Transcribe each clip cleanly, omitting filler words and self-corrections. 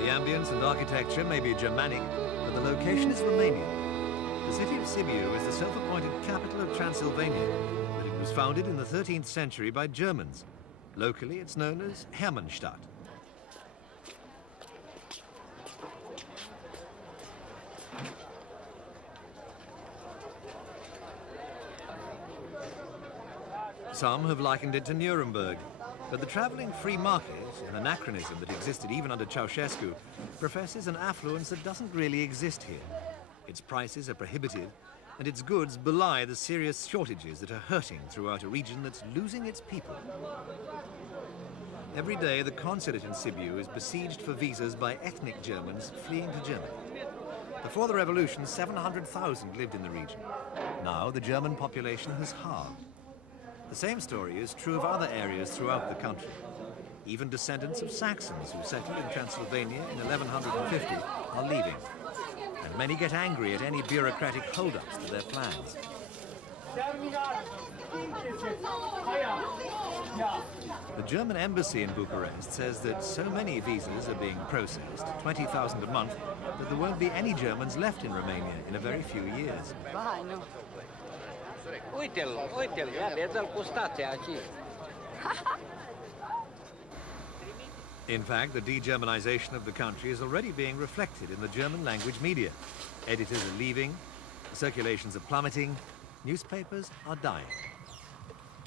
The ambience and architecture may be Germanic, but the location is Romanian. The city of Sibiu is the self-appointed capital of Transylvania, but it was founded in the 13th century by Germans. Locally, it's known as Hermannstadt. Some have likened it to Nuremberg, but the travelling free market, an anachronism that existed even under Ceausescu, professes an affluence that doesn't really exist here. Its prices are prohibitive, and its goods belie the serious shortages that are hurting throughout a region that's losing its people. Every day, the consulate in Sibiu is besieged for visas by ethnic Germans fleeing to Germany. Before the revolution, 700,000 lived in the region. Now, the German population has halved. The same story is true of other areas throughout the country. Even descendants of Saxons who settled in Transylvania in 1150 are leaving. And many get angry at any bureaucratic hold-ups to their plans. The German embassy in Bucharest says that so many visas are being processed, 20,000 a month, that there won't be any Germans left in Romania in a very few years. Uite-l, ia, vezi-l cu stația aici. In fact, the de-Germanization of the country is already being reflected in the German language media. Editors are leaving, circulations are plummeting, newspapers are dying.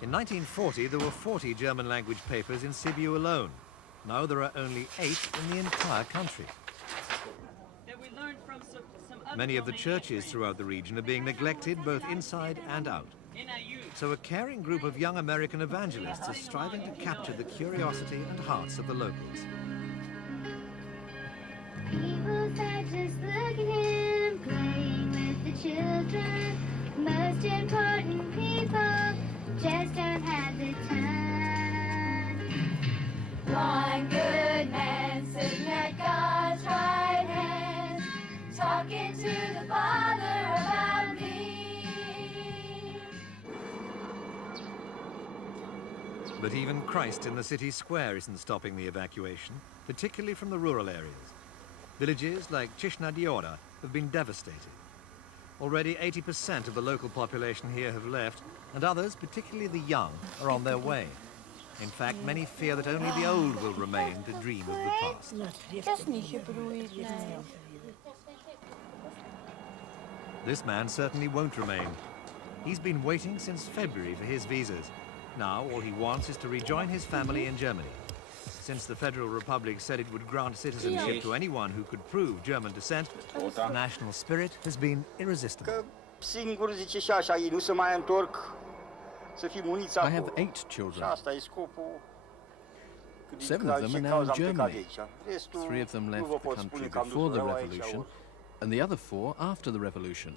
In 1940, there were 40 German language papers in Sibiu alone. Now there are only 8 in the entire country. Many of the churches throughout the region are being neglected both inside and out. So a caring group of young American evangelists is striving to capture the curiosity and hearts of the locals. People are just looking at him, playing with the children. Most important people just don't have the time. One good man sitting at God's right hand, talking to the Father about me. But even Christ in the city square isn't stopping the evacuation, particularly from the rural areas. Villages like Cishna Diora have been devastated. Already 80% of the local population here have left, and others, particularly the young, are on their way. In fact, many fear that only the old will remain to dream of the past. This man certainly won't remain. He's been waiting since February for his visas. Now, all he wants is to rejoin his family in Germany. Since the Federal Republic said it would grant citizenship to anyone who could prove German descent, the national spirit has been irresistible. I have 8 children. 7 of them are now in Germany. 3 of them left the country before the revolution, and the other 4 after the revolution.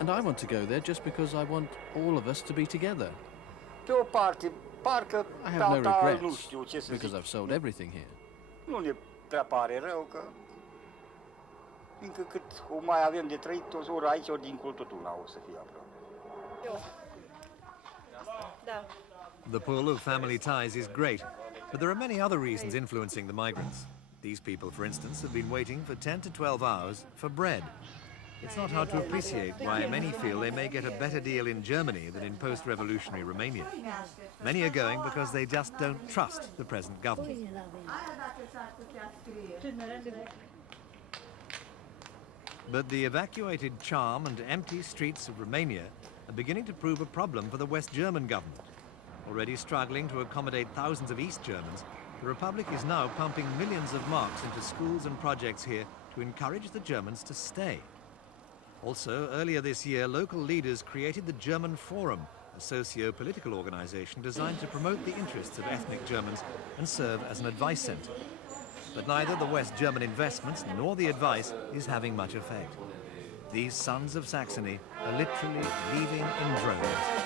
And I want to go there just because I want all of us to be together. I have no regrets because I've sold everything here. The pull of family ties is great, but there are many other reasons influencing the migrants. These people, for instance, have been waiting for 10 to 12 hours for bread. It's not hard to appreciate why many feel they may get a better deal in Germany than in post-revolutionary Romania. Many are going because they just don't trust the present government. But the evacuated charm and empty streets of Romania are beginning to prove a problem for the West German government. Already struggling to accommodate thousands of East Germans, the Republic is now pumping millions of marks into schools and projects here to encourage the Germans to stay. Also, earlier this year, local leaders created the German Forum, a socio-political organization designed to promote the interests of ethnic Germans and serve as an advice center. But neither the West German investments nor the advice is having much effect. These sons of Saxony are literally leaving in droves.